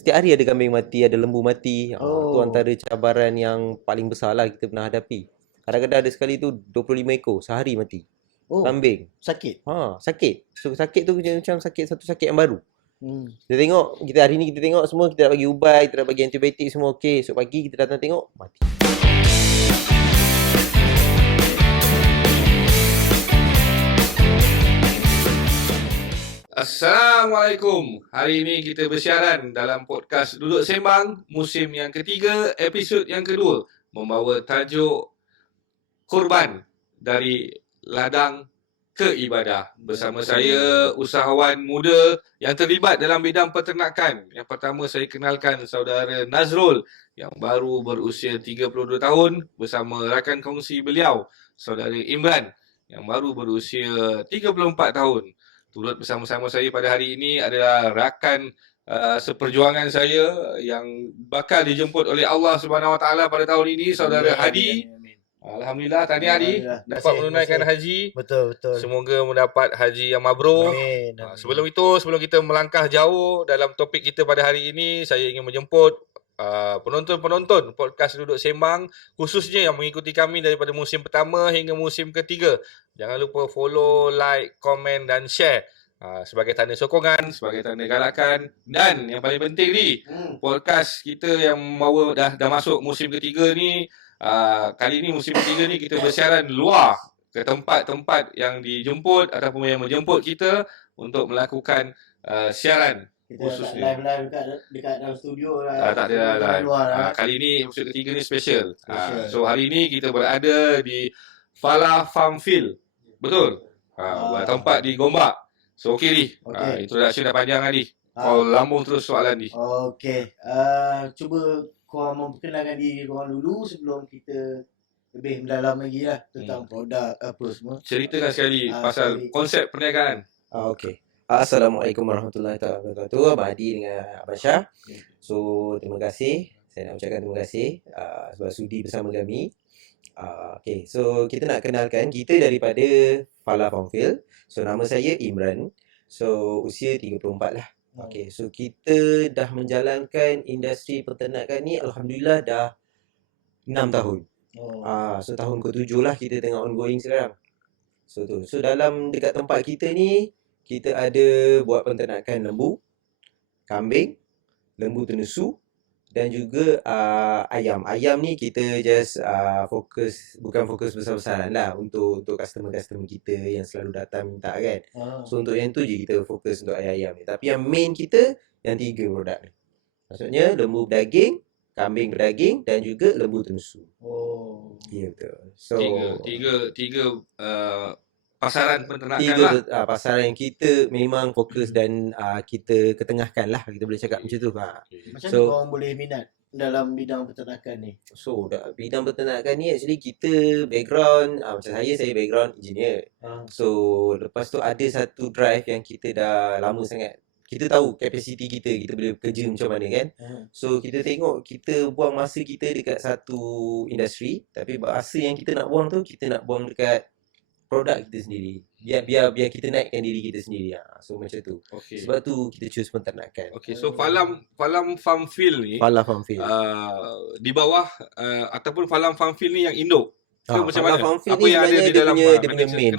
setiap hari ada kambing mati, ada lembu mati. Tu antara cabaran yang paling besar lah kita pernah hadapi. Kadang-kadang ada sekali tu 25 ekor sehari mati. Kambing. Sakit. Sakit. So sakit tu macam sakit satu sakit yang baru. Hmm. Hari ni kita tengok semua, kita dah bagi ubat, kita dah bagi antibiotik semua okey. Esok pagi kita datang tengok mati. Assalamualaikum. Hari ini kita bersiaran dalam podcast Duduk Sembang musim yang ketiga, episod yang kedua, membawa tajuk Korban dari Ladang ke Ibadah. Bersama saya, usahawan muda yang terlibat dalam bidang peternakan. Yang pertama saya kenalkan saudara Nazrul yang baru berusia 32 tahun bersama rakan kongsi beliau, saudara Imran yang baru berusia 34 tahun. Turut bersama-sama saya pada hari ini adalah rakan seperjuangan saya yang bakal dijemput oleh Allah Subhanahu Wa Taala pada tahun ini, saudara Hadi. Alhamdulillah, tahniah Hadi dapat menunaikan haji. Betul. Semoga mendapat haji yang mabrur. Sebelum kita melangkah jauh dalam topik kita pada hari ini, saya ingin menjemput penonton-penonton podcast Duduk Sembang, khususnya yang mengikuti kami daripada musim pertama hingga musim ketiga. Jangan lupa follow, like, komen dan share sebagai tanda sokongan, sebagai tanda galakan. Dan yang paling penting ni, podcast kita yang bawa dah masuk musim ketiga ni, kali ni musim ketiga ni kita bersiaran luar ke tempat-tempat yang dijemput ataupun yang menjemput kita untuk melakukan siaran. Kita live dekat dalam studio lah. Tak ada live. Kali ni episod ketiga ni special. So hari ni kita berada di Falah Farm Field. Betul? Tempat di Gombak. So okey ni. Introduction dah panjang tadi. Kau lambung terus soalan ni. Okey. Cuba korang memperkenalkan diri korang dulu sebelum kita lebih mendalam lagi lah tentang produk apa semua. Ceritakan sekali pasal konsep perniagaan. Okey. Assalamualaikum warahmatullahi wabarakatuh. Abang Hadi dengan Abang Syah. So, terima kasih. Saya nak ucapkan terima kasih sebab sudi bersama kami. Okay, so kita nak kenalkan kita daripada Falah Farm Field. So, nama saya Imran. So, usia 34 lah. Okay, so kita dah menjalankan industri peternakan ni Alhamdulillah dah 6 tahun. So, tahun ke-7 lah kita tengah ongoing sekarang. So, dalam dekat tempat kita ni, kita ada buat peternakan lembu, kambing, lembu tenesu dan juga ayam. Ayam ni kita just bukan fokus besar-besaran lah untuk customer-customer kita yang selalu datang minta kan. So untuk yang tu je kita fokus untuk ayam ni. Tapi yang main kita yang 3 produk ni. Maksudnya lembu berdaging, kambing berdaging dan juga lembu tenesu. Ya betul. So tiga pasaran peternakan lah. Pasaran yang kita memang fokus dan kita ketengahkan lah. Kita boleh cakap macam tu. Macam mana korang boleh minat dalam bidang peternakan ni? So, bidang peternakan ni actually kita background, macam saya background engineer. So, lepas tu ada satu drive yang kita dah lama sangat. Kita tahu kapasiti kita boleh bekerja macam mana kan. So, kita tengok kita buang masa kita dekat satu industri. Tapi masa yang kita nak buang tu, kita nak buang dekat produk kita sendiri. Biar kita naikkan diri kita sendiri. So macam tu. Sebab tu kita choose peternakan. So Falah Farm Field ni, Falah Farm Field. Di bawah ataupun Falah Farm Field ni yang induk. Macam mana? Farm Field apa ni yang ada di dalam dia punya main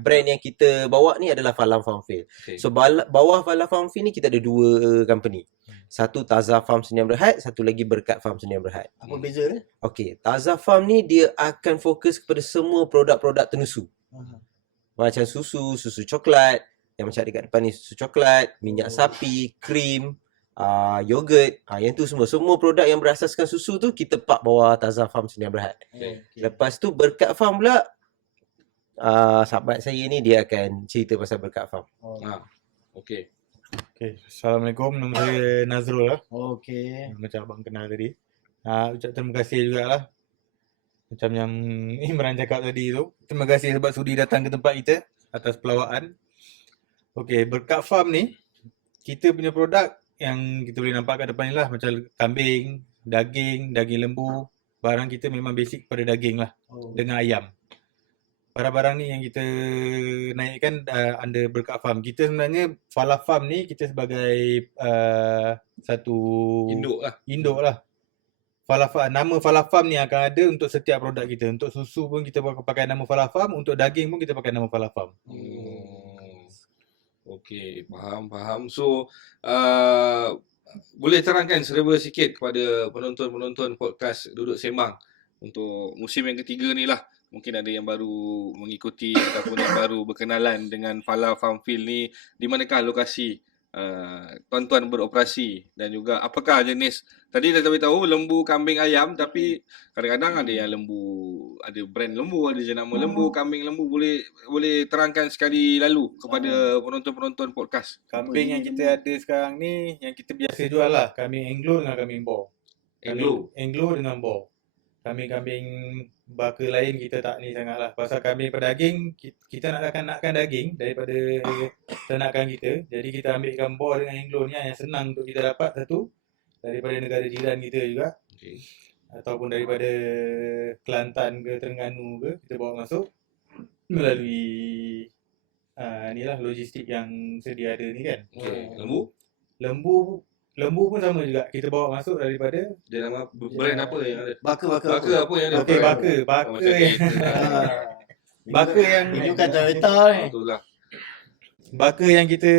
brand yang kita bawa ni adalah Falah Farm Field. So bawah Falah Farm Field ni kita ada 2 company. Satu Taza Farm Sdn Bhd, satu lagi Berkat Farm Sdn Bhd. Apa beza dia? Okey, Taza Farm ni dia akan fokus kepada semua produk-produk tenesu. Macam susu coklat, yang macam dekat depan ni susu coklat, minyak sapi, krim, yogurt, yang tu semua produk yang berasaskan susu tu kita park bawah Taza Farm Sdn Bhd. Lepas tu Berkat Farm pula, sahabat saya ni dia akan cerita pasal Berkat Farm. Okey. Assalamualaikum, nama saya Nazrul lah. Macam abang kenal tadi. Ucap terima kasih jugalah. Macam yang Imran cakap tadi tu. Terima kasih sebab sudi datang ke tempat kita atas pelawaan. Berkat Farm ni, kita punya produk yang kita boleh nampak kat depan ni lah. Macam kambing, daging lembu. Barang kita memang basic pada daging lah. Dengan ayam. barang-barang ni yang kita naikkan under Berkat Farm. Kita sebenarnya Falah Farm ni kita sebagai satu induk lah. Nama Falah Farm ni akan ada untuk setiap produk kita. Untuk susu pun kita pakai nama Falah Farm, untuk daging pun kita pakai nama Falah Farm. Okey, faham. So, boleh terangkan serba sikit kepada penonton-penonton podcast Duduk Sembang untuk musim yang ketiga ni lah. Mungkin ada yang baru mengikuti ataupun yang baru berkenalan dengan Falah Farm Field ni. Di manakah lokasi tuan-tuan beroperasi dan juga apakah jenis, tadi dah tahu lembu, kambing, ayam, tapi kadang-kadang ada yang lembu, ada brand lembu, ada jenama lembu, kambing, lembu. Boleh terangkan sekali lalu kepada penonton-penonton podcast. Kambing yang kita ada sekarang ni yang kita biasa jual lah, kambing Anglo dengan kambing Boer. Anglo dengan Boer. Kambing-kambing baka lain kita tak ni sangat lah. Pasal kambing pedaging, kita nakkan daging daripada ternakan kita. Jadi kita ambilkan Boer dengan Anglo ni yang senang untuk kita dapat satu daripada negara jiran kita juga. Okay. Ataupun daripada Kelantan ke Terengganu ke, kita bawa masuk melalui inilah logistik yang sedia ada ni kan. Okay. Lembu pun sama juga. Kita bawa masuk daripada Dia nama brand apa yang ada? Baka Apa yang ada? Okey, baka yang baka yang ini bukan Toyota ni. Betul lah. baka yang kita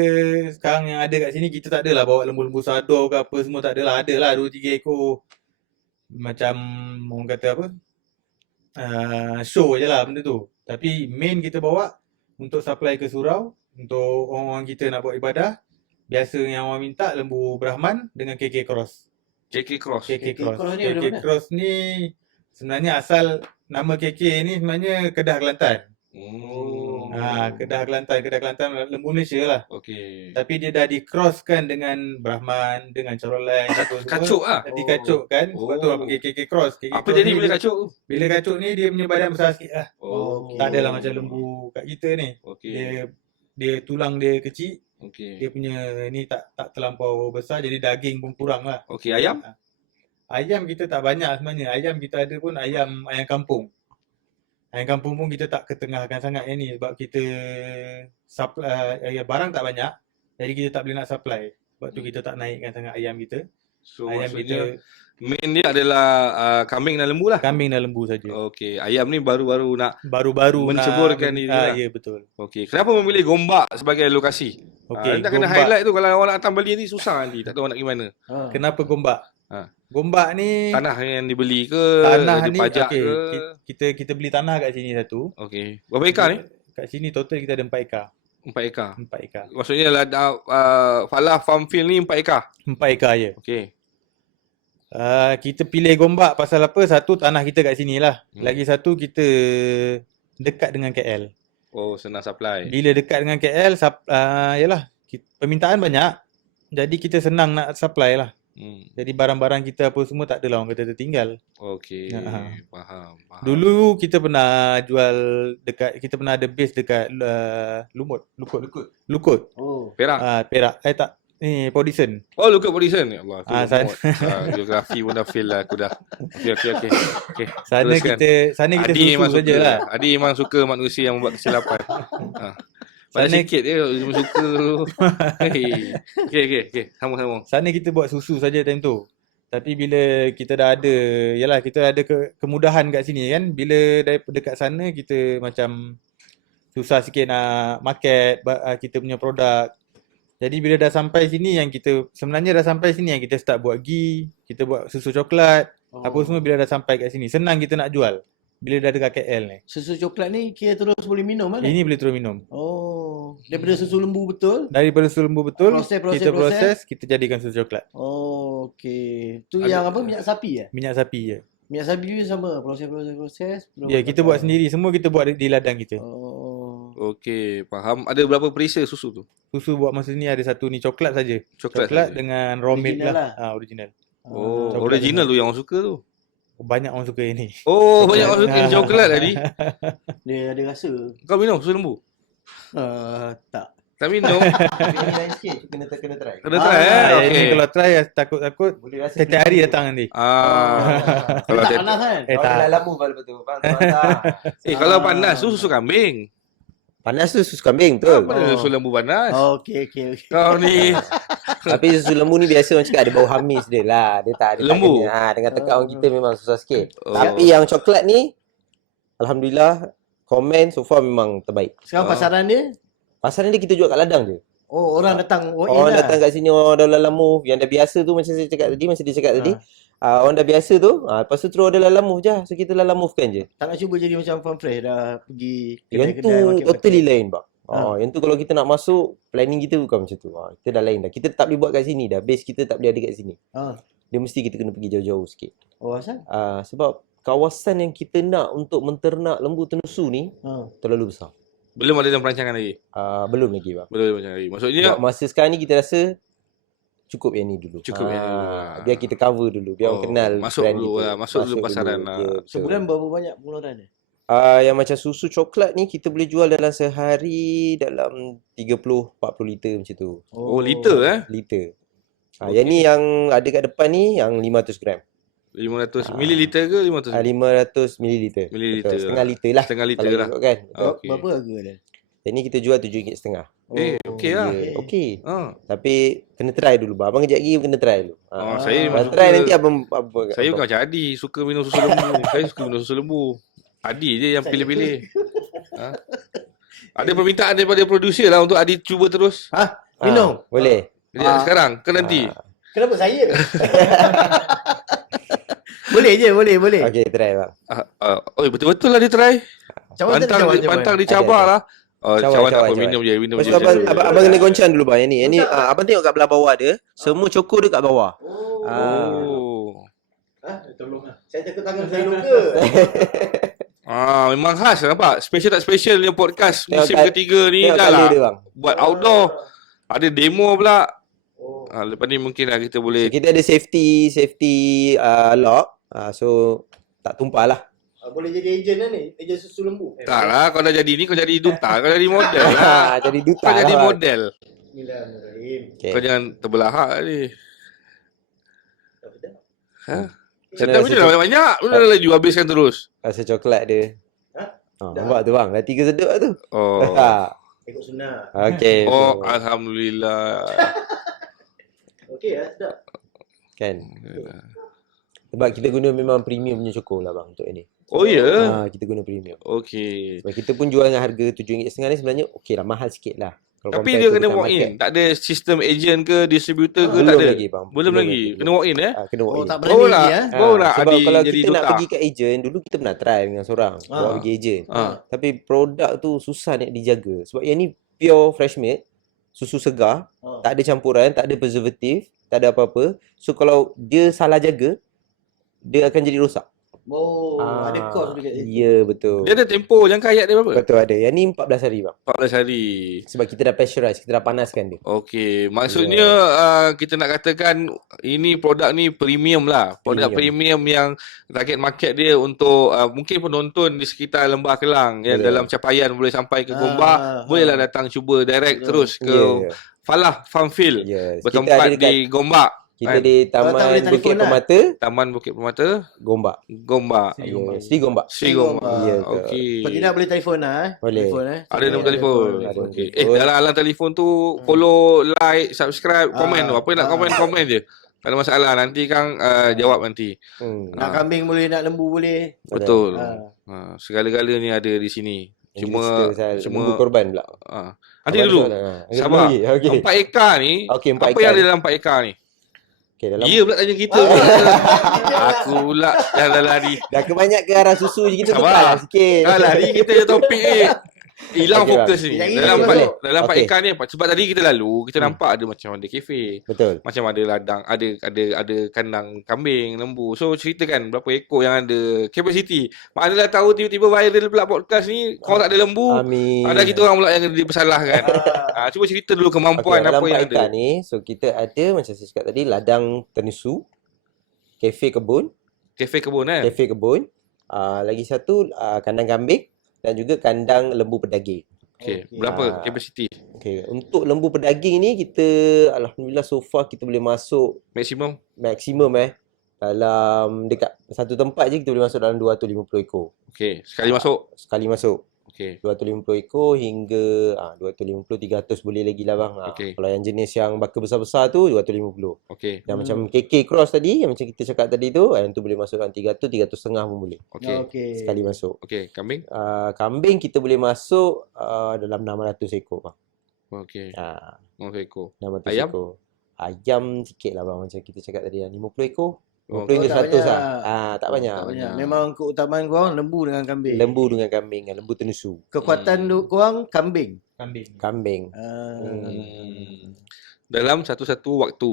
sekarang yang ada kat sini, kita tak adalah bawa lembu-lembu sador ke apa semua, tak adalah. Adalah 2-3 ekor macam orang kata apa, show je lah benda tu. Tapi main kita bawa untuk supply ke surau, untuk orang-orang kita nak buat ibadah. Biasa yang orang minta lembu Brahman dengan KK Cross. KK Cross. KK Cross Cross. ni KK daripada mana? Cross ni sebenarnya asal nama KK ni sebenarnya Kedah Kelantan. Kedah Kelantan lembu Malaysia lah. Okey. Tapi dia dah di-crosskan dengan Brahman, dengan Caroline, apa semua. Kacuk lah. Dikacukkan. Sebab tu Oh. apa KK Cross. KK Apa Cross jadi ni bila kacuk tu? Bila kacuk ni dia punya badan besar sikit lah. Okey. Tak adalah macam lembu kat kita ni. Okey. Dia tulang dia kecil. Okey. Dia punya ni tak terlampau besar, jadi daging pun kurang lah. Okey, ayam? Ayam kita tak banyak sebenarnya. Ayam kita ada pun ayam kampung. Ayam kampung pun kita tak ketengahkan sangat yang ni sebab kita supply barang tak banyak. Jadi kita tak boleh nak supply. Sebab tu kita tak naikkan sangat ayam kita. So Ayam maksudnya main dia adalah kambing dan lembu lah. kambing dan lembu saja. Okey, ayam ni baru-baru nak. Baru-baru Menceburkan diri lah. Ya, betul. Okey, kenapa memilih Gombak sebagai lokasi? Okey, Nak kena Gombak. highlight tu kalau orang nak datang beli ni susah nanti, tak tahu nak gimana. Kenapa Gombak? Ha. Gombak ni Tanah yang dibeli ke, tanah ada ni pajak okey, ke? kita beli tanah kat sini satu. Okey. Berapa ekar ni? Kat sini total kita ada 4 ekar. 4 ekar. 4 ekar. Maksudnya Falah Farm Field ni 4 ekar. 4 ekar je. Okey. Kita pilih Gombak pasal apa? Satu, tanah kita kat sini lah. Lagi satu, kita dekat dengan KL. Oh, senang supply. Bila dekat dengan KL, yalah, permintaan banyak. Jadi kita senang nak supply lah. Jadi barang-barang kita apa semua tak adalah orang kata tertinggal. Okey. Ha. Faham. Dulu kita pernah jual kita pernah ada base dekat Lukut. Oh. Perak. Perak. Tak. Ni Podison. Oh, Lukut Podison. Ya Allah. Sana. Geografi pun dah fail lah aku dah. Okey. Sana Teruskan. kita Adi memang susu suka sajalah. Adi memang suka manusia yang membuat kesilapan. Pada Sana- sikit dia memang suka tu. Okey. Sama-sama. Sana kita buat susu saja time tu. Tapi bila kita dah ada, yalah kita ada kemudahan kat sini kan. Bila dekat sana kita macam susah sikit nak market kita punya produk. Jadi bila dah sampai sini yang kita start buat ghee, kita buat susu coklat, apa semua bila dah sampai kat sini. Senang kita nak jual bila dah dekat KL ni. Susu coklat ni kira terus boleh minum kan? Ini boleh terus minum. Oh, daripada susu lembu betul? Daripada susu lembu betul, Proses. kita proses, kita jadikan susu coklat. Oh, okey. Tu yang apa, minyak sapi ya? Minyak sapi je. Minyak sapi juga sama, proses. Ya, kita buat sendiri. Semua kita buat di ladang kita. Oh. Okey, faham. Ada berapa perisa susu tu? Susu buat masa ni ada satu ni coklat saja. Coklat Coklat saja. dengan raw milk Original lah. lah. Original. Oh, Coklat original tu yang orang suka tu. Banyak orang suka ini. Oh, banyak orang suka coklat tadi. Dia ada rasa. Kau minum susu lembu? Tak. Tak minum. Tapi ni lain sikit, tu kena try. Kena try Yang okey. ni kalau try takut-takut Boleh rasa setiap hari datang nanti. Kalau tak dia panas kan? Kalau tak. dalam mu lepas tu, faham tak? kalau panas tu susu kambing. Panas tu susu kambing, betul. Apa ada susu lembu panas? Okey. Kau ni Tapi susu lembu ni biasa orang cakap ada bau hamis dia lah. Dia tak Lembu? kena. Dengan tekak orang kita memang susah sikit. Oh. Tapi yang coklat ni, alhamdulillah, komen so far memang terbaik. Sekarang pasaran dia? Pasaran dia kita jual kat ladang je. Oh, orang datang walk in Orang lah. datang kat sini, orang dah lalamove. Yang dah biasa tu macam saya cakap tadi, macam dia cakap tadi. Orang dah biasa tu, lepas tu terus ada lalamove je. So kita lalamove-kan je. Tak nak cuba jadi macam farm fresh dah pergi Yang tu kedai-kedai totally lain bang. Ha. Yang tu kalau kita nak masuk, planning kita bukan macam tu. Kita dah lain dah. Kita tak boleh buat kat sini dah. Base kita tak boleh ada kat sini. Ha. Dia mesti kita kena pergi jauh-jauh sikit. Oh, asal? Sebab kawasan yang kita nak untuk menternak lembu tenusu ni Ha. terlalu besar. belum ada dalam perancangan lagi. Belum lagi bang. Belum ada perancangan lagi. Maksudnya Sebab masa sekarang ni kita rasa cukup yang ni dulu. Cukup yang ni dulu. Biar kita cover dulu. Biar orang kenal masuk brand dulu kita. lah, masuk dulu pasaran lah. Ya, betul. Sebulan berapa banyak pengeluaran dia? Yang macam susu coklat ni kita boleh jual dalam sehari dalam 30-40 liter macam tu. Oh, liter Liter. Okey. Yang ni yang ada kat depan ni yang 500 gram. 500 mililiter ke 500? 500 mililiter. Mililiter Betul. Setengah lah. liter lah. Setengah liter Kalau lah. ikut kan. Betul. Okey. Berapa harga dia? Yang ni kita jual RM7.5. Okey lah. Okey. Ha. Tapi kena try dulu bang. Abang kejap lagi kena try dulu. Saya memang Kalau suka. try nanti abang Saya bukan macam Adi, suka minum susu lembu. Saya suka minum susu lembu. Adi je yang pilih-pilih. Ada permintaan daripada producer lah untuk Adi cuba terus. Minum? Boleh. Sekarang ke nanti? Kenapa saya? Boleh je, boleh. Okey, try bang. Oh, betul-betul lah dia try. Cawan tak Pantang cawan? dicabar Ada. lah. Oh, Cawan, cawan tak cawan, apa, cawan. minum je. Lepas tu abang kena goncang dulu bang. Yang ni. Yang ni abang tengok kat belah bawah dia. Semua cokor dia kat bawah. Oh. Tolonglah. Saya takut tangan saya luka. Memang khas nampak. Special tak special ni podcast Tengok musim kat- ketiga ni Tengok dah colour lah. dia bang. Buat outdoor. Ada demo pula. Oh. Lepas ni mungkin lah kita So, boleh. kita ada safety lock. So tak tumpah lah. Boleh jadi ejen lah ni. Ejen susu lembu. Tak lah, kau dah jadi ni, kau jadi duta, kau jadi model lah. Jadi duta Kau jadi lah, bang. model. Bismillahirrahmanirrahim. Okay. Kau jangan terbelahak ni. Kena Sedap rasa ni dah banyak. Lu dah laju habiskan terus. Rasa coklat dia. Nampak tu bang. Dah 3 sedap tu. Oh. Ikut sunnah. Okay. Oh, so, alhamdulillah. Okey lah, sedap. kan. Sebab kita guna memang premium punya cokor lah bang untuk ini. Oh ya. Kita guna premium. Okey. Sebab kita pun jual dengan harga RM7.5 ni sebenarnya okey lah, mahal sikit lah. Kalau Tapi compare dia to kena dekat walk market. in. Tak ada sistem agent ke distributor ke, Belum tak ada. lagi bang. Belum lagi. Kena walk in Kena walk Oh, in. tak Baru berani nak, lagi baru nak Sebab Adi kalau jadi kita nak duta. pergi kat agent, dulu kita pernah try dengan seorang. Bawa pergi agent. Tapi produk tu susah nak dijaga. Sebab yang ni pure fresh milk, susu segar, tak ada campuran, tak ada preservative, tak ada apa-apa. So kalau dia salah jaga, dia akan jadi rosak. Oh, ada kos dekat situ. Ya, betul. Dia ada tempoh jangka hayat dia berapa? Betul ada. Yang ni 14 hari bang. 14 hari. Sebab kita dah pasteurize, kita dah panaskan dia. Okey, maksudnya kita nak katakan ini produk ni premium lah. Produk premium yang target market dia untuk mungkin penonton di sekitar Lembah Kelang yang Betul. dalam capaian boleh sampai ke Gombak, bolehlah datang cuba direct terus ke Ya. Falah Farm Field. Yes. Bertempat kita ada di Gombak. kita di Kalau tak Taman boleh Bukit telefon lah. Permata, Taman Bukit Permata, Gombak. Gombak. Sri Gombak. Sri Gombak. Ya, betul. Okey. Kalau tidak boleh telefon lah. Boleh. Telefon, Ada nombor telefon. Ada Okey. telefon. Dalam alam telefon tu follow, like, subscribe, komen tu. Apa yang nak komen je. Tak ada masalah. Nanti Kang jawab nanti. Nak kambing boleh, nak lembu boleh. Betul. Ah. Segala-gala ni ada di sini. Cuma Lembu korban pula. nanti dulu. Sabar. Okey. 4 ekar ni. Okey, 4 Apa ekar yang ada ni. dalam 4 ekar ni? Okey, dalam Dia pula tanya kita pula. Aku pula yang dah lari. dah kebanyak ke arah susu je, kita Sabar. tukarlah sikit. Dah lari kita je topik ni. Hilang Okey, fokus ni. bang. Dalam Boleh. 4 Okey. ekar ni sebab tadi kita lalu, kita nampak ada macam ada kafe. Betul. Macam ada ladang, ada kandang kambing, lembu. So ceritakan berapa ekor yang ada, capacity. Manalah tahu tiba-tiba viral pula podcast ni, kau tak ada lembu. Amin. Ada kita orang pula yang dipersalahkan. Cuba cerita dulu kemampuan dalam apa yang 4 ekar ada. ni, so kita ada macam saya cakap tadi, ladang tenusu, kafe kebun, Kafe kebun kan? kafe kebun, lagi satu kandang kambing dan juga kandang lembu pedaging. Okey. Berapa capacity? Okey, untuk lembu pedaging ni kita alhamdulillah so far kita boleh masuk Maksimum. dalam dekat satu tempat je kita boleh masuk dalam 250 ekor. Okey, sekali masuk. Sekali masuk. Okey. 250 ekor hingga 250 300 boleh lagi lah bang. Okey. Kalau yang jenis yang baka besar-besar tu 250. Okey. Dan macam KK cross tadi yang macam kita cakap tadi tu, yang tu boleh masukkan 300 300 pun boleh. Okey. Okey. Sekali masuk. Okey, kambing. Kambing kita boleh masuk dalam 600 ekor bang. Okey. 1 ekor. 600 Ayam? ekor. Ayam sikit lah bang, macam kita cakap tadi 50 ekor. 50 Oh, hingga tak 100 banyak. lah. Tak banyak. Tak banyak. banyak. Memang keutamaan korang lembu dengan kambing. Lembu dengan kambing, lembu tenusu. Kekuatan korang kambing. Kambing. Dalam satu-satu waktu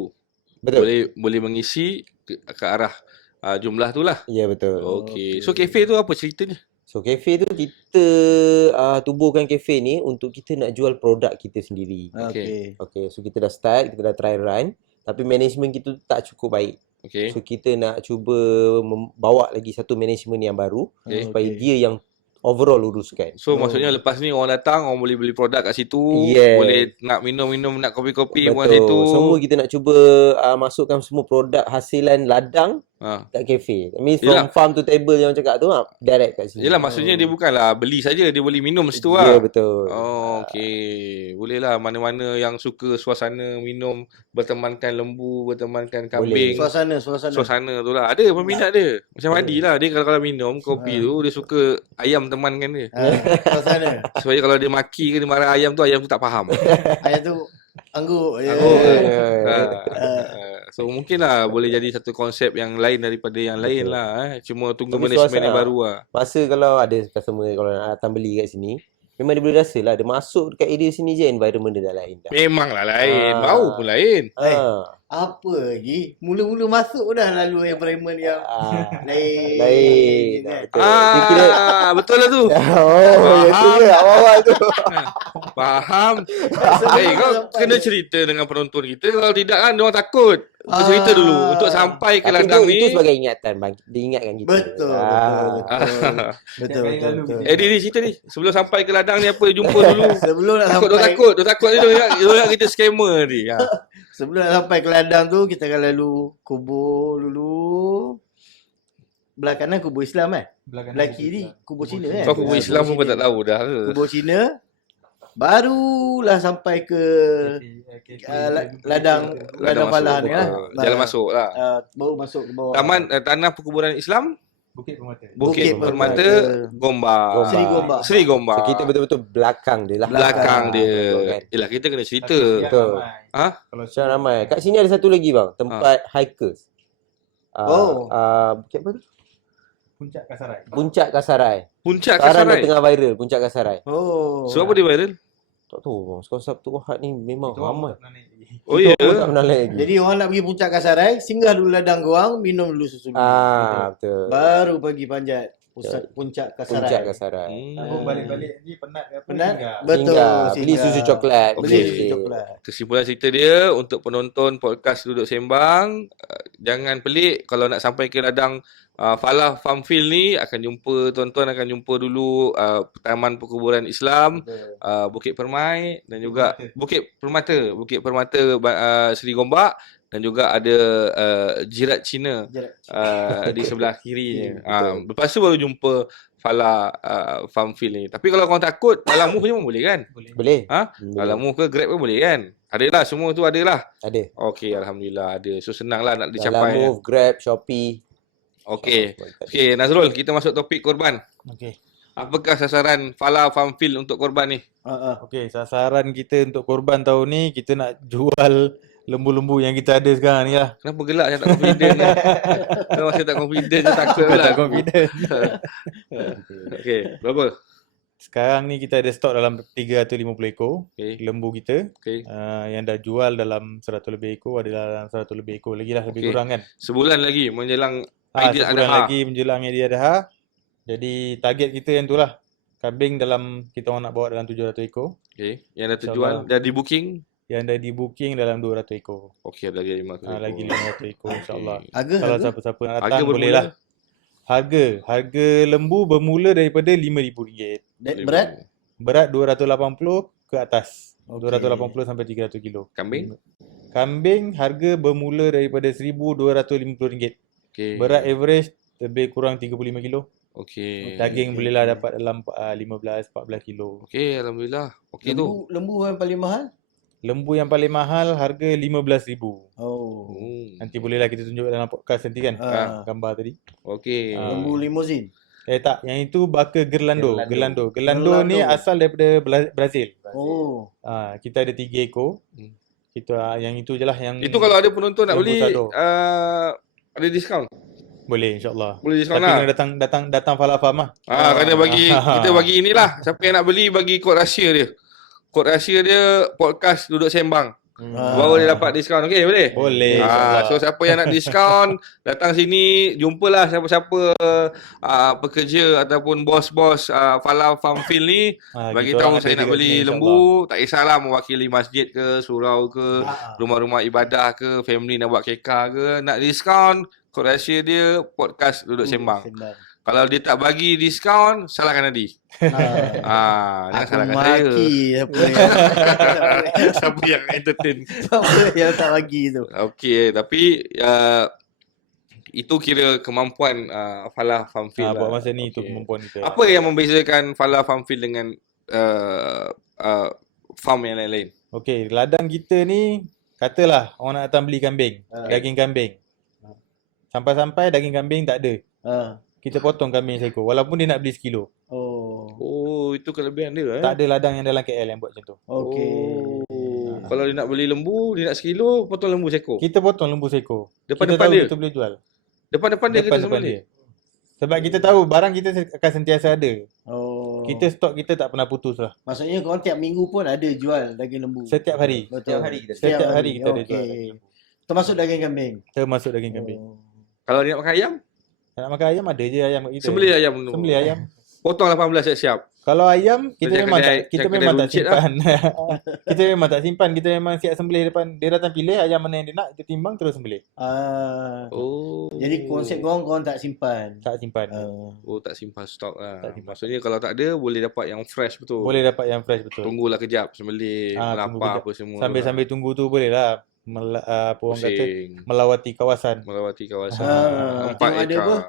Betul. boleh mengisi ke arah jumlah tu lah. Ya betul. Okey. So kafe tu apa ceritanya? So kafe tu kita tubuhkan kafe ni untuk kita nak jual produk kita sendiri. Okey. Okay, so kita dah start, kita dah try run. Tapi management kita tu tak cukup baik. Okey. So kita nak cuba bawa lagi satu management yang baru Okey. supaya dia yang overall uruskan. So maksudnya lepas ni orang datang, orang boleh beli produk kat situ, Yes. boleh nak minum-minum, nak kopi-kopi pun kat Betul. situ. Semua kita nak cuba masukkan semua produk hasilan ladang kat kafe. I mean Yelah. from farm to table yang cakap tu direct kat sini. Yelah, maksudnya dia bukanlah beli saja, dia boleh minum situ Ya lah. betul. Oh, okey. Boleh lah mana-mana yang suka suasana minum, bertemankan lembu, bertemankan kambing. Suasana. Suasana tu lah. Ada peminat dia. Macam Hadi lah. Dia kalau minum kopi tu, dia suka ayam temankan dia. Suasana. Supaya kalau dia maki ke dia marah ayam tu tak faham. Ayat tu anggur. Anggur ke? Ya. So mungkin lah boleh jadi satu konsep yang lain daripada yang lain lah. Cuma tunggu Tapi management suasana- yang baru lah. Masa kalau ada customer kalau nak datang beli kat sini, memang dia boleh rasa lah dia masuk dekat area sini je environment dia dah lain dah. Memanglah lain. Ah. Bau pun lain. Apa lagi? Mula-mula masuk dah lalu environment yang lain. Lain. Kan? Betul. Dia kira Betul lah tu. yang tu je awal-awal tu. Faham. Sebelum Kau sampai- kena cerita dengan penonton kita. Kalau tidak kan dia orang takut. Kau cerita dulu untuk sampai ke Tapi ladang itu ni. sebagai ingatan bang. Dia ingatkan kita. Betul. Betul. Dia cerita ni. Sebelum sampai ke ladang ni apa jumpa dulu. Sebelum nak Takut sampai dia takut ni dia nak kita scammer ni. sebelum nak sampai ke ladang tu kita akan lalu kubur dulu. Belah kanan kubur Islam kan? Belah kiri kubur Cina kan? Kau kubur Islam pun kau tak tahu dah ke? Kubur Cina. Barulah sampai ke ladang Falah ni lah. Jalan masuk lah. Baru masuk ke bawah. Taman tanah perkuburan Islam Bukit Permata. Bukit Permata Gombak. Seri Gombak. Seri Gombak. So kita betul-betul belakang dia lah. belakang dia. Betul kan? Yelah kita kena cerita. Betul. Ha? Kalau Macam ramai. Kat sini ada satu lagi bang, tempat hikers. Bukit apa tu? Puncak Kasarai. Puncak Kasarai. Puncak Sekarang dah Kasarai. tengah viral Puncak Kasarai. Oh. So apa dia viral? Tak tahu bang, sekarang Sabtu Ahad ni memang ramai. Oh ya. Kita pun tak pernah naik lagi. Jadi orang nak pergi Puncak Kasarai, singgah dulu ladang korang, minum dulu susu. Betul. Baru pergi panjat Puncak Kasarai. Puncak Kasarai. Aku balik-balik ni penat ke apa? Penat? tinggal. Betul. Singgah. Beli singgah. susu coklat. Beli Okey. susu coklat. Kesimpulan cerita dia untuk penonton podcast Duduk Sembang, jangan pelik kalau nak sampai ke ladang Falah Farmfield ni akan jumpa tuan-tuan akan jumpa dulu Taman Perkuburan Islam, Bukit Permai dan juga Bukit Permata Seri Gombak dan juga ada Jirat Cina di sebelah kirinya. Lepas tu baru jumpa Falah Farmfield ni. Tapi kalau korang takut, Dalam Move je pun boleh kan? Boleh. Dalam Move ke Grab pun boleh kan? Adalah, semua tu adalah. Ada. Okey, alhamdulillah ada. So senang lah nak Dalam dicapai. Move, Grab, Shopee. Okey. Okey, Nazrul, kita masuk topik korban. Okey. Apakah sasaran Falah Farmfield untuk korban ni? Okey, sasaran kita untuk korban tahun ni kita nak jual lembu-lembu yang kita ada sekarang ni lah. Kenapa gelak macam tak confident ni? Kau masih tak confident je takut Bukan lah. tak confident. Okey, berapa? Sekarang ni kita ada stok dalam 350 ekor Okey. lembu kita. Okey. Yang dah jual dalam 100 lebih ekor, ada dalam 100 lebih ekor lagi lah, lebih Okey. kurang kan. Sebulan lagi menjelang Aidil Sebulan Adha. lagi menjelang Aidil Adha. Jadi target kita yang tu lah. Kambing dalam kita orang nak bawa dalam 700 ekor. Okey, yang dah terjual, InsyaAllah. dah di booking. Yang dah di booking dalam 200 ekor. Okey, ada lagi 500 ekor. Lagi 500 ekor insyaAllah. Harga, Kalau harga? siapa-siapa nak Harga datang boleh bermula lah. Harga lembu bermula daripada RM5,000. Berat? Berat 280 ke atas. 280 sampai 300 kilo. Kambing? Kambing harga bermula daripada RM1,250. Okey. Berat average lebih kurang 35 kilo. Okey. Daging bolehlah dapat dalam 15-14 kilo. Okey, alhamdulillah. Okey tu. Lembu yang paling mahal? Lembu yang paling mahal harga RM15,000. Oh. Nanti bolehlah kita tunjuk dalam podcast nanti kan. Gambar tadi. Okey. Lembu limousin. Tak, yang itu baka Gerlando. Gerlando ni Gerlando. asal daripada Brazil. Oh. Kita ada 3 ekor. Kita yang itu je lah yang Itu kalau ada penonton nak Lembu beli sado. ada diskaun. boleh insya-Allah. Boleh diskaun Tapi lah. kena datang Fala Farm lah. Kena bagi kita bagi inilah. Siapa yang nak beli bagi kod rahsia dia. Kod rahsia dia podcast Duduk Sembang. Baru dia dapat diskaun. Okey, boleh? Boleh. insya-Allah. So siapa yang nak diskaun datang sini, jumpalah siapa-siapa pekerja ataupun bos-bos Fala Farm Field ni bagi kita tahu orang saya ada nak dekat beli sini, insya-Allah. lembu, tak kisahlah mewakili masjid ke, surau ke, rumah-rumah ibadah ke, family nak buat kekar ke, nak diskaun, kod rahsia dia podcast Duduk Sembang. Kalau dia tak bagi diskaun, salahkan Adi. Jangan Aku salahkan saya. maki Siapa yang entertain. siapa yang tak bagi tu. Okey, tapi itu kira kemampuan Fala Farm Field Buat lah. masa ni itu Okey. kemampuan kita. Apa yang membezakan Fala Farm Field dengan farm yang lain-lain? Okey, ladang kita ni katalah orang nak datang beli kambing, daging kambing. Sampai-sampai daging kambing tak ada. Kita potong kambing seekor walaupun dia nak beli sekilo. Oh, itu kelebihan dia Tak ada ladang yang dalam KL yang buat macam tu. Okey. Kalau dia nak beli lembu, dia nak sekilo, potong lembu seekor. Kita potong lembu seekor. Kita Depan-depan tahu dia. kita boleh jual. Depan-depan dia kita Depan-depan sembelih. dia. Sebab kita tahu barang kita akan sentiasa ada. Stok kita tak pernah putus lah. Maksudnya korang tiap minggu pun ada jual daging lembu. Setiap hari. Betul. Setiap hari kita ada jual. Termasuk daging kambing. Termasuk daging kambing. Kalau dia nak makan ayam, Nak makan ayam ada je ayam kat kita. sembelih ayam. Sembelih ayam. Potong 18 siap-siap. Kalau ayam kita Macam memang kedai- tak kita macam memang kedai tak runcit lah. simpan. Kita memang tak simpan. Kita memang siap sembelih depan. Dia datang pilih ayam mana yang dia nak, kita timbang terus sembelih. Jadi konsep korang tak simpan. Tak simpan. Oh, tak simpan stok lah. Tak simpan. Maksudnya kalau tak ada, boleh dapat yang fresh betul. Boleh dapat yang fresh betul. Tunggulah kejap sembelih, Tunggu melapar kejap. apa semua. Sambil-sambil tunggu tu boleh lah. Apa orang kata pusing, melawati kawasan. melawati kawasan. Ah, 4 tengok ada ekar.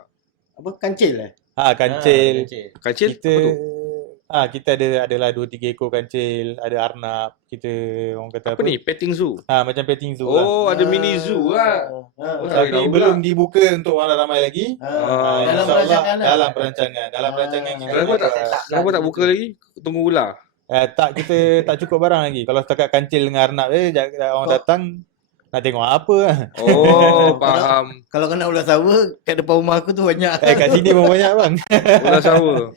Apa kancil Kancil? Kancil. Kita Apa tu? kita adalah 2-3 ekor kancil, ada arnab, kita orang kata Apa ni? Petting zoo? macam petting zoo lah. Oh, ada mini zoo lah. Oh, Tapi tahu belum pula. dibuka untuk orang ramai lagi. Dalam InsyaAllah perancangan lah. dalam perancangan yang Kenapa tak buka lagi? Tunggu ular. kita tak cukup barang lagi. Kalau setakat kancil dengan arnab orang datang nak tengok apa. Oh, faham. Kalau kena ular sawa kat depan rumah aku tu banyak. Kat sini pun banyak bang. Ular sawa.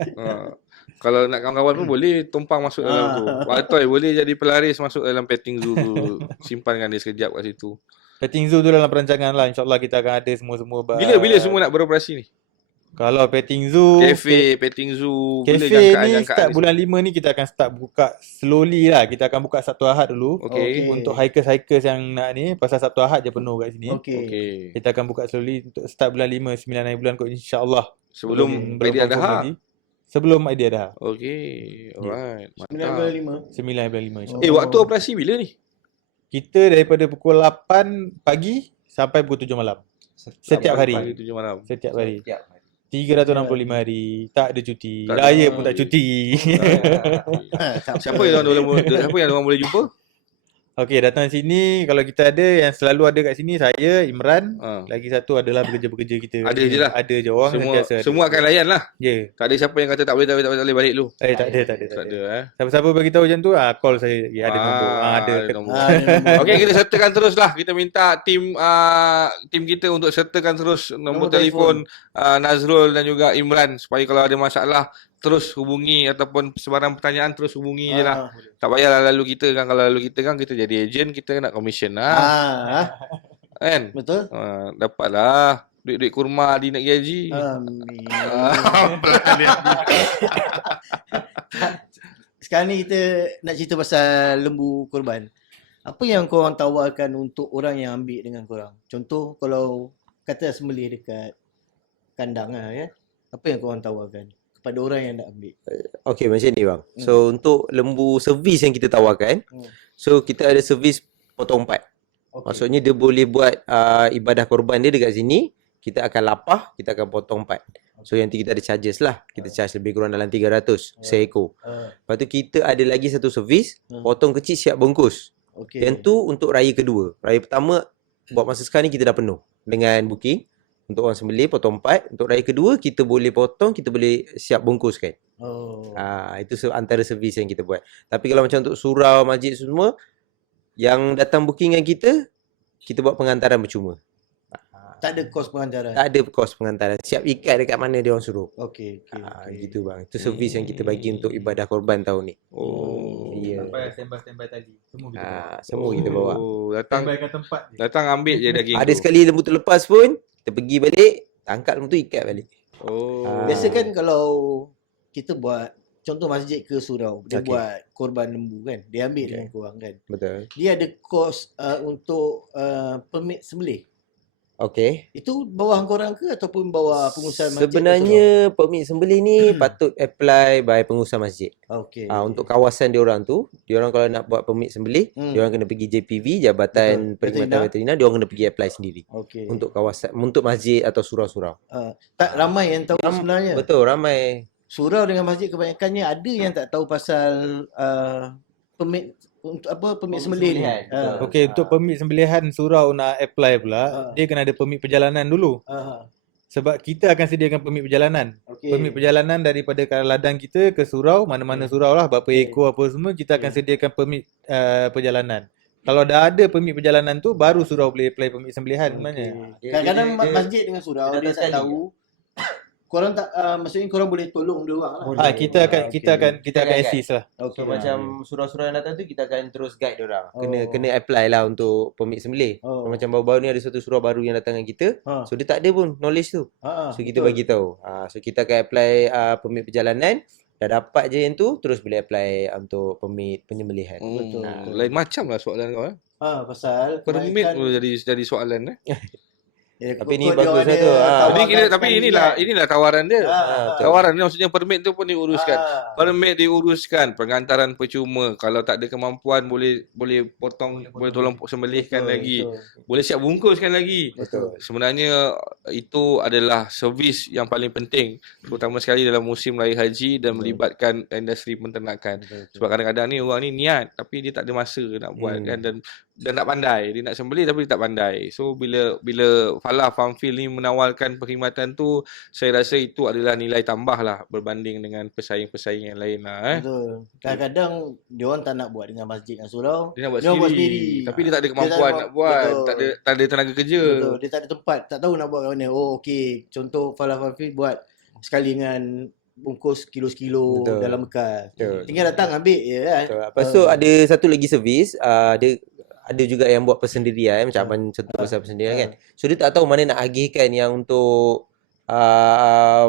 Kalau nak kawan-kawan pun boleh tumpang masuk dalam tu. Watoy boleh jadi pelaris masuk dalam petting zoo tu. Simpankan dia sekejap kat situ. Petting zoo tu dalam perancangan lah. InsyaAllah kita akan ada semua-semua. Bila semua nak beroperasi ni? Kalau petting zoo, Kafe, petting zoo, bila Kafe ni jangkaan start dia? bulan 5 ni kita akan start buka slowly lah. Kita akan buka Sabtu Ahad dulu. Okey. Untuk hikers yang nak ni, pasal Sabtu Ahad je penuh kat sini. Okey. Kita akan buka slowly untuk start bulan 5, 9 hari bulan kot insya-Allah. Sebelum Belum Aidil confirm Adha. lagi. Sebelum Aidil Adha. Okey. Alright. Mantap. 9.5. 9 bulan 5 insya-Allah. Waktu operasi bila ni? Kita daripada pukul 8 pagi sampai pukul 7 malam. Setiap hari. Pagi 7 malam. Setiap hari. 365 hari. Tak ada cuti. Tak ada Raya cuti. pun tak cuti. Siapa yang orang boleh jumpa? Okey, datang sini kalau kita ada yang selalu ada kat sini saya, Imran, Ha. lagi satu adalah pekerja-pekerja kita. Ada je lah. Ada je orang sentiasa ada. Semua akan layan lah. Ya. Tak ada siapa yang kata tak boleh balik dulu. Tak ada. Tak ada. Siapa-siapa bagi tahu macam tu, call saya. Ya, ada nombor. Ada. nombor. Okey, kita sertakan terus lah. Kita minta tim kita untuk sertakan terus nombor telefon Nazrul dan juga Imran supaya kalau ada masalah terus hubungi ataupun sebarang pertanyaan terus hubungi je lah. Tak payahlah lalu kita kan. Kalau lalu kita kan kita jadi ejen, kita nak commission lah. Kan? Betul? Dapatlah duit-duit kurma di nak gaji. Amin. Sekarang ni kita nak cerita pasal lembu korban. Apa yang korang tawarkan untuk orang yang ambil dengan korang? Contoh kalau kata sembelih dekat kandang lah ya. Apa yang korang tawarkan? pada orang yang nak ambil. Okey, macam ni bang. So untuk lembu servis yang kita tawarkan, so kita ada servis potong empat. Maksudnya dia boleh buat ibadah korban dia dekat sini, kita akan lapah, kita akan potong empat. So nanti kita ada charges lah. Kita charge lebih kurang dalam 300 seekor. Lepas tu kita ada lagi satu servis, potong kecil siap bungkus. Yang tu untuk raya kedua. Raya pertama buat masa sekarang ni kita dah penuh dengan booking. Untuk orang sembelih potong empat. Untuk raya kedua kita boleh potong, kita boleh siap bungkuskan. Itu antara servis yang kita buat. Tapi kalau macam untuk surau, masjid semua, yang datang booking dengan kita buat pengantaran percuma. Tak ada kos pengantaran. Tak ada kos pengantaran. Siap ikat dekat mana dia orang suruh. Okey. Gitu bang. Itu servis yang kita bagi untuk ibadah korban tahun ni. Ya. Sampai standby tadi. Semua kita bawa. Semua kita bawa. Datang Standby kat tempat je. datang ambil je daging Ada tu. sekali lembu terlepas pun, kita pergi balik, tangkap lembu tu ikat balik. Biasa kan kalau kita buat contoh masjid ke surau, dia buat korban lembu kan. Dia ambil dengan korang kan. Betul. Dia ada kos untuk permit sembelih. Okey. Itu bawah korang ke ataupun bawah pengusaha masjid? Sebenarnya permit sembelih ni patut apply by pengusaha masjid. Okey. Untuk kawasan diorang tu, diorang kalau nak buat permit sembelih, diorang kena pergi JPV, Jabatan Perkhidmatan Veterina, diorang kena pergi apply sendiri. Okey. Untuk kawasan, untuk masjid atau surau-surau. Tak ramai yang tahu sebenarnya. Betul, ramai. Surau dengan masjid kebanyakannya ada yang tak tahu pasal permit untuk permit sembelih ni. Okey, untuk permit sembelihan surau nak apply pula, dia kena ada permit perjalanan dulu. Sebab kita akan sediakan permit perjalanan. Permit perjalanan daripada ladang kita ke surau, mana-mana surau lah, berapa ekor apa semua, kita akan sediakan permit perjalanan. Kalau dah ada permit perjalanan tu, baru surau boleh apply permit sembelihan sebenarnya. Kadang-kadang masjid dengan surau dia tak tahu. Korang tak maksudnya korang boleh tolong dia orang lah. Kita akan assist lah. So macam surau-surau yang datang tu kita akan terus guide diorang. Kena apply lah untuk permit sembelih. Macam baru-baru ni ada satu surau baru yang datang dengan kita. So dia tak ada pun knowledge tu. So kita bagi tahu. So kita akan apply permit perjalanan. Dah dapat je yang tu, terus boleh apply untuk permit penyembelihan. Betul. Lain macam lah soalan kau. Pasal Permit boleh jadi soalan. Tapi ni bagus lah tu. Tapi inilah tawaran dia. Tawaran dia maksudnya permit tu pun diuruskan. Permit diuruskan, pengantaran percuma. Kalau tak ada kemampuan boleh potong, boleh tolong sembelihkan lagi. Boleh siap bungkuskan lagi. Sebenarnya itu adalah servis yang paling penting, terutama sekali dalam musim raya haji dan melibatkan industri penternakan. Sebab kadang-kadang ni orang ni niat tapi dia tak ada masa nak buat kan, dan nak pandai. Dia nak sembelih tapi dia tak pandai. So bila Falah Farmfield ni menawarkan perkhidmatan tu, saya rasa itu adalah nilai tambah lah berbanding dengan pesaing-pesaing yang lain lah. Betul. Kadang-kadang dia orang tak nak buat dengan masjid dan surau. Dia nak buat sendiri. Tapi dia tak ada kemampuan nak buat. Tak ada tenaga kerja. Betul. Dia tak ada tempat. Tak tahu nak buat kat mana. Okey. Contoh Falah Farmfield buat sekali dengan bungkus kilo-kilo dalam bekas. Tinggal datang ambil je kan. Lepas tu ada satu lagi servis. Ada juga yang buat persendirian, macam abang contoh pasal persendirian kan. So dia tak tahu mana nak agihkan yang untuk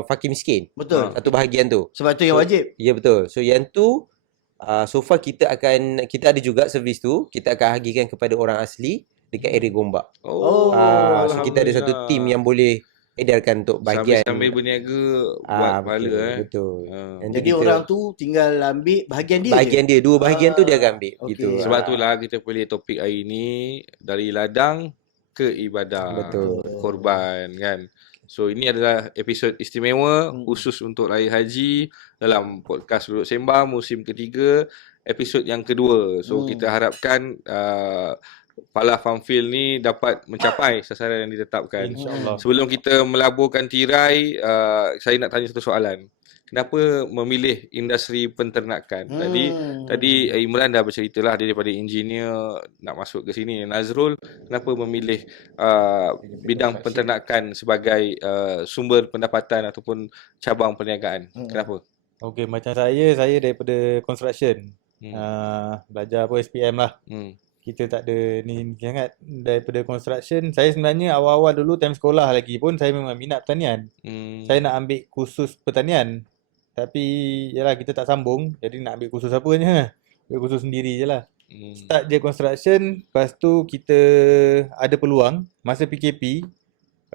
fakir miskin. Betul. Satu bahagian tu. Sebab tu yang wajib. Ya betul. So yang tu so far kita ada juga servis tu, kita akan agihkan kepada orang asli dekat area Gombak. So kita ada satu tim yang boleh edarkan untuk bahagian sambil berniaga buat pahala. Betul. Jadi orang tu tinggal ambil bahagian dia. Dia dua bahagian tu dia akan ambil gitu. Sebab itulah kita pilih topik hari ni dari ladang ke ibadah. Betul. Korban kan. So ini adalah episod istimewa khusus untuk raya haji dalam podcast Duduk Sembang musim ketiga, episod yang kedua. So kita harapkan Falah Farmfield ni dapat mencapai sasaran yang ditetapkan. InsyaAllah. Sebelum kita melaburkan tirai, saya nak tanya satu soalan. Kenapa memilih industri penternakan? Tadi Imran dah berceritalah dia daripada engineer nak masuk ke sini. Nazrul, kenapa memilih bidang penternakan sebagai sumber pendapatan ataupun cabang perniagaan? Kenapa? Okey, macam saya daripada construction. Belajar SPM lah. Kita tak ada ni sangat daripada construction. Saya sebenarnya awal-awal dulu time sekolah lagi pun saya memang minat pertanian. Saya nak ambil kursus pertanian. Tapi yalah kita tak sambung. Jadi nak ambil kursus apa je. Ambil kursus sendiri je lah. Start je construction. Lepas tu kita ada peluang. Masa PKP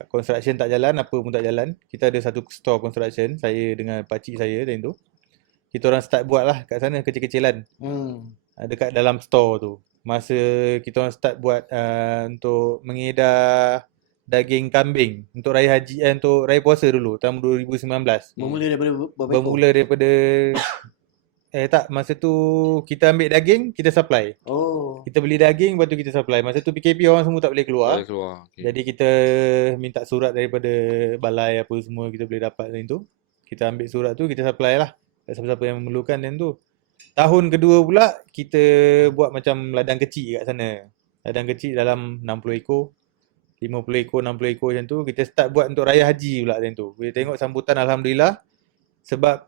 Construction tak jalan, apa pun tak jalan. Kita ada satu store construction, saya dengan pakcik saya time tu. Kita orang start buat lah kat sana kecil-kecilan. Dekat dalam store tu. Masa kita orang start buat untuk mengedar daging kambing untuk raya haji, untuk raya puasa dulu tahun 2019. Bermula daripada berapa ekor? Bermula daripada tak, masa tu kita ambil daging, kita supply. Oh. Kita beli daging, lepas tu kita supply. Masa tu PKP orang semua tak boleh keluar. Boleh keluar. Okay. Jadi kita minta surat daripada balai apa semua kita boleh dapat time tu. Kita ambil surat tu, kita supply lah kat siapa-siapa yang memerlukan time tu. Tahun kedua pula kita buat macam ladang kecil kat sana. Ladang kecil dalam 60 ekor, 50 ekor, 60 ekor macam tu. Kita start buat untuk raya haji pula time tu. Kita tengok sambutan alhamdulillah. Sebab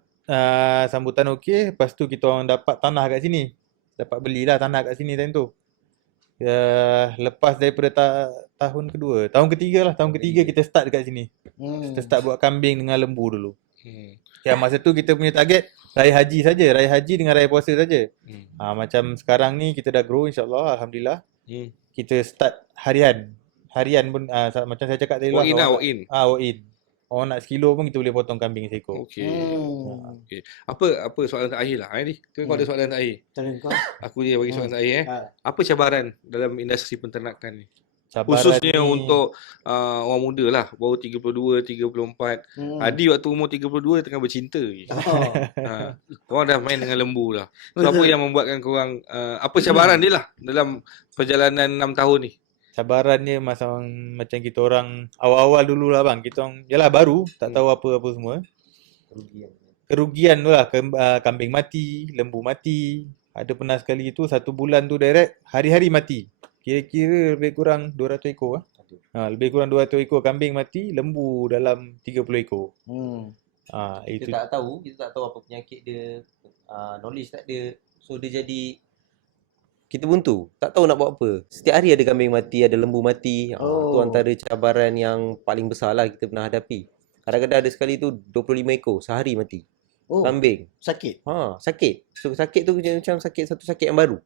sambutan okey, lepas tu kita orang dapat tanah kat sini. Dapat belilah tanah kat sini time tu. Lepas daripada tahun kedua, tahun ketiga kita start dekat sini. Kita start buat kambing dengan lembu dulu. Yang masa tu kita punya target raya haji saja, raya haji dengan raya puasa saja. Macam sekarang ni kita dah grow insya-Allah, alhamdulillah. Kita start harian. Harian pun macam saya cakap tadi lah. Walk in. Walk in. Orang nak sekilo pun kita boleh potong kambing seekor. Okey. Okey. Apa soalan terakhir lah ni? Kau ada soalan terakhir? Tanya kau. Aku je bagi soalan terakhir Apa cabaran dalam industri peternakan ni? Cabaran Khususnya ni, untuk orang muda lah, baru 32, 34. Adi waktu umur 32 tengah bercinta lagi. Korang dah main dengan lembu lah. So apa yang membuatkan korang, apa cabaran dia lah dalam perjalanan 6 tahun ni? cabaran dia macam kita orang awal-awal dulu lah bang. Kita orang yalah baru, tak tahu apa-apa semua. Kerugian tu lah, kambing mati, lembu mati. Ada pernah sekali tu 1 bulan tu direct hari-hari mati. Kira-kira lebih kurang 200 ekor lah. Lebih kurang 200 ekor kambing mati, lembu dalam 30 ekor. Itu Kita tak tahu apa penyakit dia, knowledge tak ada. So dia jadi kita buntu, tak tahu nak buat apa. Setiap hari ada kambing mati, ada lembu mati. Tu antara cabaran yang paling besar lah kita pernah hadapi. Kadang-kadang ada sekali tu 25 ekor sehari mati. Kambing. Sakit. Sakit. So sakit tu macam satu sakit yang baru.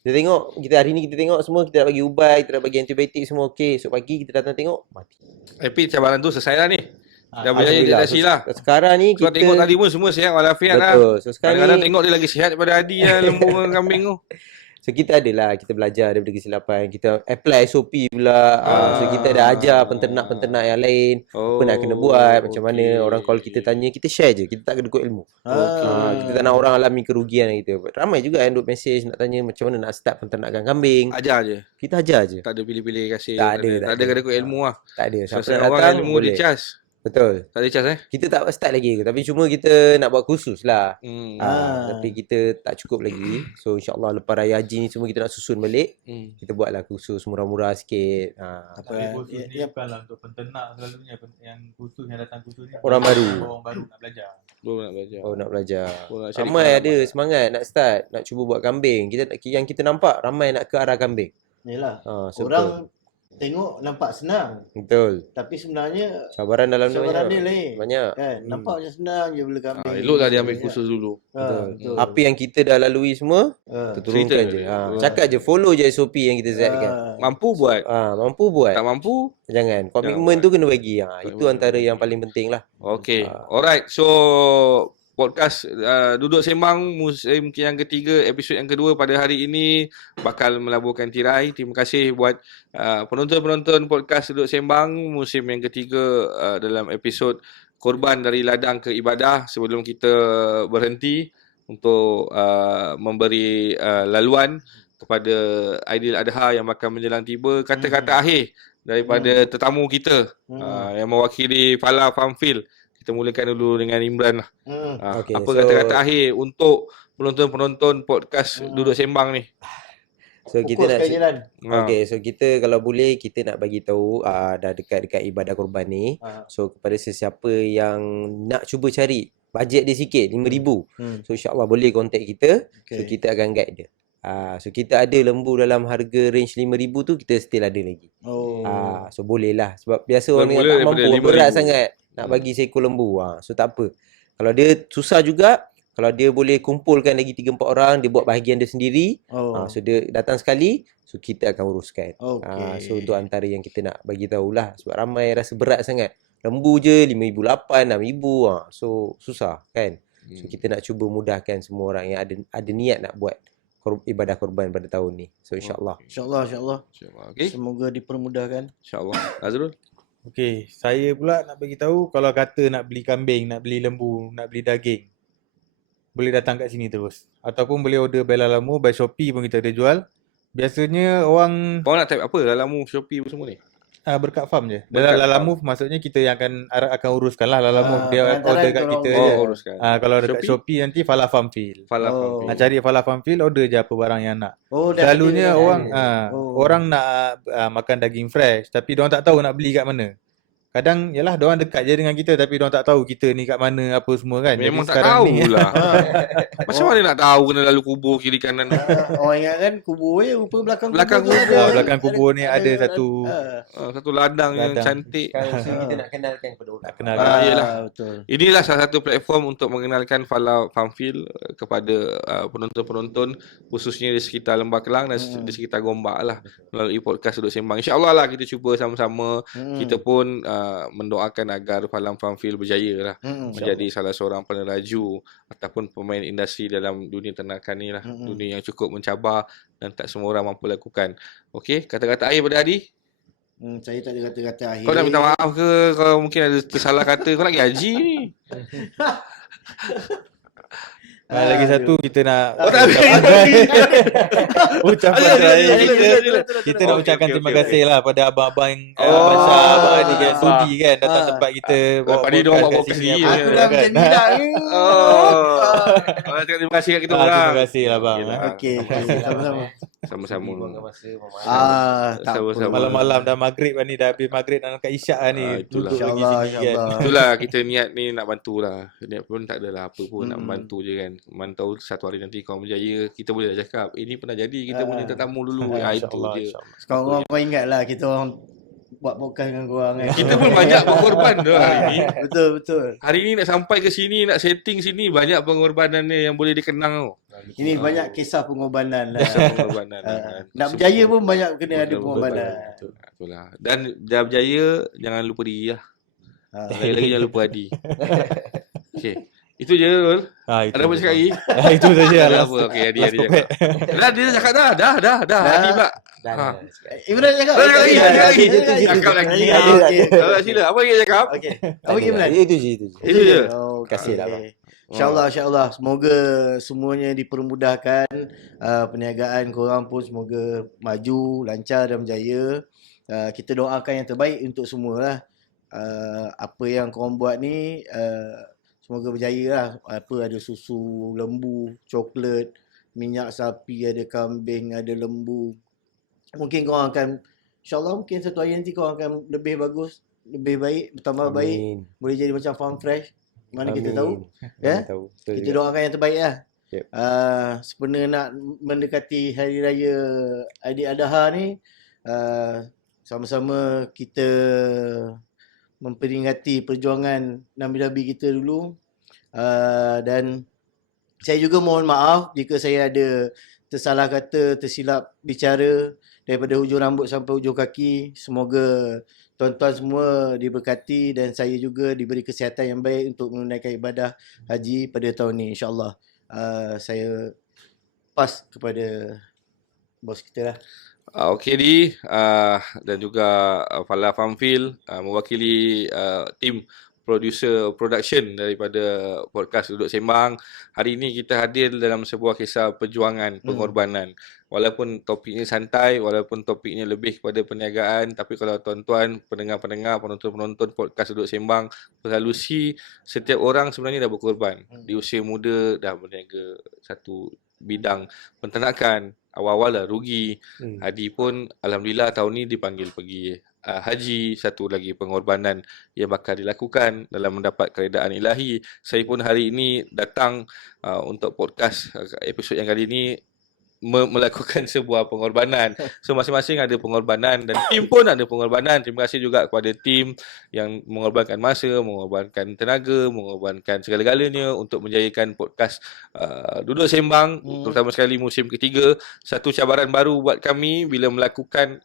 Kita tengok, hari ni kita tengok semua, kita dah bagi ubat, kita dah bagi antibiotik semua okey. Esok pagi kita datang tengok, mati. Tapi cabaran tu selesai lah ni. Dah berjaya deteksi lah. Sekarang ni kita tengok tadi pun semua sihat walafiat lah. Betul. So sekarang kadang-kadang ni tengok dia lagi sihat daripada Adi lah, lembu dengan kambing tu. So kita belajar daripada kesilapan. Kita apply SOP pula. So kita dah ajar penternak-penternak yang lain apa nak kena buat, macam mana. Orang call kita tanya, kita share je. Kita tak kena ikut ilmu. Kita tak nak orang alami kerugian kita. Ramai juga yang duk message nak tanya macam mana nak start penternakan kambing. Ajar je. Kita ajar je. Tak ada pilih-pilih kasih. Tak ada kena ikut ilmu lah. Tak ada. Siapa Selesai nak orang datang ilmu boleh. dia cas. Betul. Tak ada cas Kita tak start lagi, tapi cuma kita nak buat kursus lah. Tapi kita tak cukup lagi. So insyaAllah lepas raya haji ni semua kita nak susun balik. Kita buatlah kursus murah-murah sikit. Tapi kursus ni bukanlah untuk penternak selalunya. Yang kursus yang datang kursus ni orang baru nak belajar. Nak belajar. Ramai ada semangat nak start, nak cuba buat kambing. Yang kita nampak ramai nak ke arah kambing. Yelah. Betul. Orang tengok nampak senang. Betul. Tapi sebenarnya Cabaran dalam cabaran banyak. dia lain. Banyak. Kan? Nampak macam senang je bela kambing. Eloklah dia ambil kursus dulu. Betul. Apa yang kita dah lalui semua, terturunkan je. Cakap je, follow je SOP yang kita setkan. Mampu buat. Mampu buat. Tak mampu, Jangan. Komitmen tu kena bagi. Itu antara yang paling penting lah. okey. Alright. So podcast Duduk Sembang musim yang ketiga, episod yang kedua pada hari ini bakal melaburkan tirai. Terima kasih buat penonton-penonton podcast Duduk Sembang musim yang ketiga dalam episod korban dari ladang ke ibadah. Sebelum kita berhenti untuk memberi laluan kepada Aidil Adha yang bakal menjelang tiba, kata-kata akhir daripada tetamu kita yang mewakili Fala Farmfield. Kita mulakan dulu dengan Imran lah. Okay, apa kata-kata akhir untuk penonton-penonton podcast Duduk Sembang ni? So kita nak jalan. Okay, so kita kalau boleh kita nak bagi tahu dah dekat ibadah korban ni. So kepada sesiapa yang nak cuba cari bajet dia sikit 5,000. So insya-Allah boleh contact kita. So kita akan guide dia. So kita ada lembu dalam harga range 5,000 tu kita still ada lagi. So boleh lah. Sebab biasa orang yang tak mampu, berat sangat nak bagi seekor lembu. So tak apa. Kalau dia susah juga, Kalau dia boleh kumpulkan lagi 3-4 orang, dia buat bahagian dia sendiri. Oh. So dia datang sekali, so kita akan uruskan. Okey. So itu antara yang kita nak bagi tahulah, sebab ramai rasa berat sangat. Lembu je 5,800, 6,000. So susah kan. So kita nak cuba mudahkan semua orang yang ada niat nak buat ibadah korban pada tahun ni. So insya-Allah. InsyaAllah. InsyaAllah. Okey. Semoga dipermudahkan. InsyaAllah. Nazrul. Okey, saya pula nak bagi tahu kalau kata nak beli kambing, nak beli lembu, nak beli daging, boleh datang kat sini terus. Ataupun boleh order by Lalamove, by Shopee pun kita ada jual. Biasanya orang Kau nak type apa? Lalamove, Shopee apa semua ni? berkat farm je. Berkat Dalam Lalamove maksudnya kita yang akan uruskan lah. Lalamove dia pengantaran order kat korang kita boleh. je. Oh, uruskan. Kalau dekat Shopee? Shopee nanti Fala Farm Field. Fala Oh. Farm. Cari Fala Farm Field, order je apa barang yang nak. Oh, dah Selalunya ada. orang Oh. orang nak makan daging fresh tapi diorang tak tahu nak beli kat mana. Kadang yalah diorang dekat je dengan kita tapi diorang tak tahu kita ni kat mana apa semua kan. Memang Jadi tak sekarang tahu ni lah. Macam mana nak tahu kena lalu kubur kiri kanan? Orang ingat kan kubur rupa belakang Belakang kubur tu kubur. ada. belakang kubur ni ada satu Satu ladang yang Ladang. cantik. Sekarang so kita nak kenalkan kepada orang. nak kenal. yelah. Betul. Inilah salah satu platform untuk mengenalkan Fala Farm Field kepada penonton-penonton khususnya di sekitar Lembah Kelang dan di sekitar Gombak lah melalui podcast Duduk Sembang. InsyaAllah lah kita cuba sama-sama. Kita pun mendoakan agar Fala Farm Field berjaya lah. Menjadi salah seorang peneraju ataupun pemain industri dalam dunia ternakan ni lah. Dunia yang cukup mencabar dan tak semua orang mampu lakukan. Okey, kata-kata akhir pada Adi. Saya tak ada kata-kata akhir. Kau nak minta maaf ke? Kau mungkin ada tersalah kata. Kau nak pergi haji ni. Lagi satu kita nak tak ucapan terakhir kita nak Okey, ucapkan okey, terima okey, kasih lah pada abang-abang Oh. Abang Abang Adi yang sudi kan datang tempat kita Tadi dia orang buat kat sendiri. sini, Aku apa dah kan. macam ni dah. Oh. Terima kasih kat kita Terima orang. kasih lah bang. Okey lah. Okey, sama-sama. Sama-sama. Buangkan masa, memaaf. Tak Sama-sama. apa. Malam-malam dah maghrib ni, dah habis maghrib nak kat isyak ni. Itulah. Duduk lagi InsyaAllah, sini kan. insyaAllah. Itulah kita niat ni nak bantulah. Niat pun tak adalah apa pun nak Mm-mm. membantu je kan. Mantau satu hari nanti kau berjaya, kita boleh dah cakap, ini pernah jadi, kita boleh tetamu dulu. Itu InsyaAllah, je. insyaAllah. Sekarang kau ingat lah kita orang buat podcast dengan korang kan. Kita pun banyak berkorban dah hari ni. Betul. Hari ni nak sampai ke sini, nak setting sini, banyak pengorbanan ni yang boleh dikenang tau. Ini banyak kisah pengorbanan lah. Kisah pengorbanan. Nak berjaya pun banyak kena ada Betul, pengorbanan. betul. Itulah. Dan dah berjaya, jangan lupa diri lah. Lagi-lagi jangan lupa Adi. Okay. Itu je Rul. Itu Ada apa je, cakap bang. lagi? Itu saja Ada lah. apa? Okay, Adi last cakap. Dah, dia dah cakap dah. Dah. Adi pula. Dah. Imran cakap. Cakap lagi, cakap lagi. Cakap Cakap lagi. Okey. Sila. Apa yang cakap? Okey. Apa lagi Imran? Itu je. Itu je. Oh, Kasih lah, bang. InsyaAllah. Semoga semuanya dipermudahkan. Perniagaan korang pun semoga maju, lancar dan berjaya. Kita doakan yang terbaik untuk semualah. Apa yang korang buat ni, semoga berjaya lah. Apa ada susu, lembu, coklat, minyak sapi, ada kambing, ada lembu. Mungkin korang akan, InsyaAllah mungkin satu hari nanti korang akan lebih bagus, lebih baik, bertambah baik. Amin. Boleh jadi macam farm fresh. Mana kita tahu. Amin. Ya? Tahu. Betul Kita juga. doakan yang terbaik lah. Yep. Sebenarnya nak mendekati Hari Raya Aidil-Adha ni, sama-sama kita memperingati perjuangan Nabi-Nabi kita dulu. Dan saya juga mohon maaf jika saya ada tersalah kata, tersilap bicara daripada hujung rambut sampai hujung kaki. Semoga tuan-tuan semua diberkati dan saya juga diberi kesihatan yang baik untuk menunaikan ibadah haji pada tahun ni, insyaAllah. Saya pas kepada bos kita lah. Okey Di, dan juga Fala Farm Field mewakili tim producer production daripada podcast Duduk Sembang. Hari ini kita hadir dalam sebuah kisah perjuangan, pengorbanan. Walaupun topiknya santai, walaupun topiknya lebih kepada perniagaan, tapi kalau tuan-tuan, pendengar-pendengar, penonton-penonton podcast Duduk Sembang berhalusi, setiap orang sebenarnya dah berkorban. Di usia muda dah berniaga satu bidang penternakan. Awal-awal dah rugi. Adi pun Alhamdulillah tahun ni dipanggil pergi haji. Satu lagi pengorbanan yang bakal dilakukan dalam mendapat keredaan ilahi. Saya pun hari ini datang untuk podcast episod yang kali ini melakukan sebuah pengorbanan. So masing-masing ada pengorbanan dan tim pun ada pengorbanan. Terima kasih juga kepada tim yang mengorbankan masa, mengorbankan tenaga, mengorbankan segala-galanya untuk menjayakan podcast Duduk Sembang, terutama sekali musim ketiga. Satu cabaran baru buat kami bila melakukan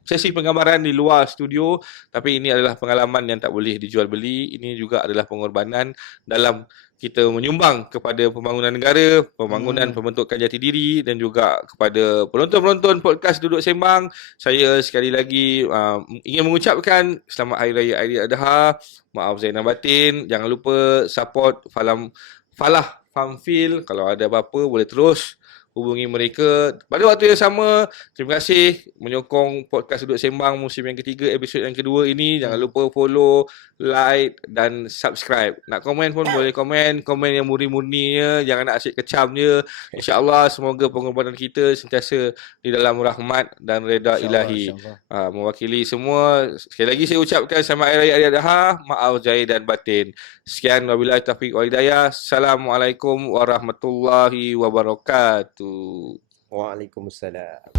sesi penggambaran di luar studio, tapi ini adalah pengalaman yang tak boleh dijual beli. Ini juga adalah pengorbanan dalam kita menyumbang kepada pembangunan negara, pembangunan pembentukan jati diri dan juga kepada penonton-penonton podcast Duduk Sembang. Saya sekali lagi ingin mengucapkan selamat Hari Raya Aidiladha. Maaf zahir dan batin. Jangan lupa support Falah Famfil. Kalau ada apa-apa boleh terus hubungi mereka. Pada waktu yang sama, terima kasih menyokong podcast Duduk Sembang musim yang ketiga, episod yang kedua ini. Jangan lupa follow, like dan subscribe. Nak komen pun boleh komen yang murni-murninya, jangan nak asyik kecam je. InsyaAllah semoga pengorbanan kita sentiasa di dalam rahmat dan reda ilahi. Mewakili semua, sekali lagi saya ucapkan selamat Hari Raya Aidiladha. Maaf zahir dan batin. Sekian, wabillahi taufiq wal hidayah. Assalamualaikum warahmatullahi wabarakatuh. Waalaikumsalam.